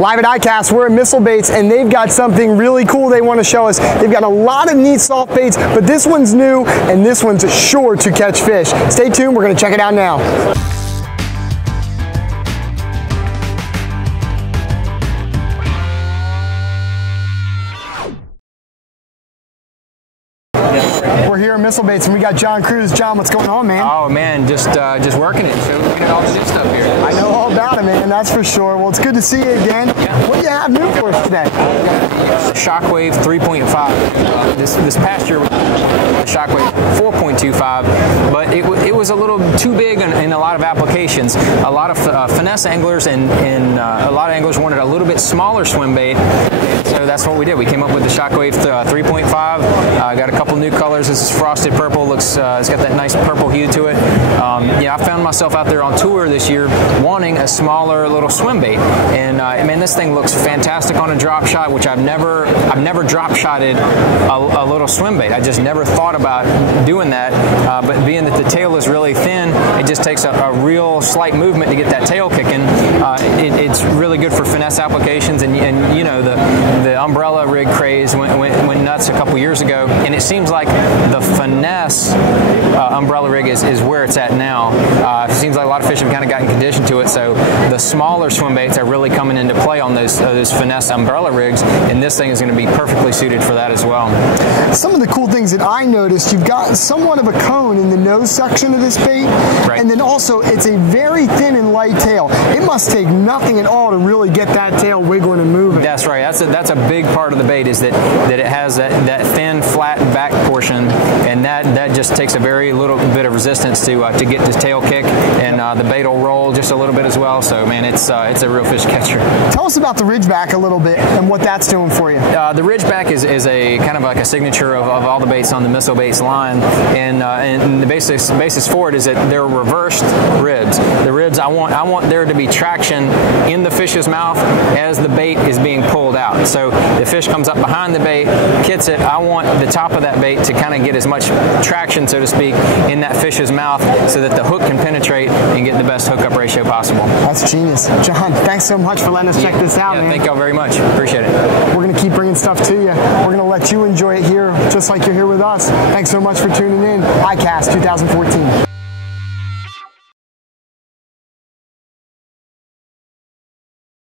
Live at ICAST, we're at Missile Baits, and they've got something really cool they want to show us. They've got a lot of neat soft baits, but this one's new, and this one's sure to catch fish. Stay tuned, we're going to check it out now. We're here at Missile Baits, and we got John Cruz. John, what's going on, man? Oh man, just working it. So looking at all the new stuff here. I know all about it, man. That's for sure. Well, it's good to see you again. Yeah. What do you have new for us today? Shockwave 3.5. This past year, Shockwave 4.25, but it was a little too big in a lot of applications. A lot of finesse anglers and a lot of anglers wanted a little bit smaller swim bait. So that's what we did. We came up with the Shockwave 3.5. Got a couple new colors. This is frosted purple. Looks it's got that nice purple hue to it. I found myself out there on tour this year wanting a smaller little swim bait, and man, this thing looks fantastic on a drop shot, which I've never drop shotted a little swim bait. I just never thought about doing that. But being that the tail is really thin, it just takes a real slight movement to get that tail kicking. It's really good for finesse applications, and you know the umbrella rig craze went nuts a couple years ago, and it seems like the finesse umbrella rig is where it's at now. It seems like a lot of fish have kind of gotten conditioned to it, so the smaller swim baits are really coming into play on those finesse umbrella rigs, and this thing is going to be perfectly suited for that as well. Some of the cool things that I noticed, you've got somewhat of a cone in the nose section of this bait, right. And then also it's a very thin and light tail. It must take nothing at all to really get that tail wiggling and moving. That's right. That's a big part of the bait, is that it has that thin, flat back portion, and that just takes a very little bit of resistance to get this tail kick, and the bait will roll just a little bit as well. So man, it's a real fish catcher. Tell us about the Ridgeback a little bit and what that's doing for you. The Ridgeback is a kind of like a signature of all the baits on the Missile Baits line, and the basis for it is that they're reversed ribs. The ribs, I want there to be traction in the fish's mouth as the bait is being pulled out. So the fish comes up behind the bait, kits it. I want the top of that bait to kind of get as much traction, so to speak, in that fish's mouth, so that the hook can penetrate and get the best hookup ratio possible. That's genius. John, thanks so much for letting us check this out, man. Thank y'all very much. Appreciate it. We're going to keep bringing stuff to you. We're going to let you enjoy it here, just like you're here with us. Thanks so much for tuning in. ICAST 2014.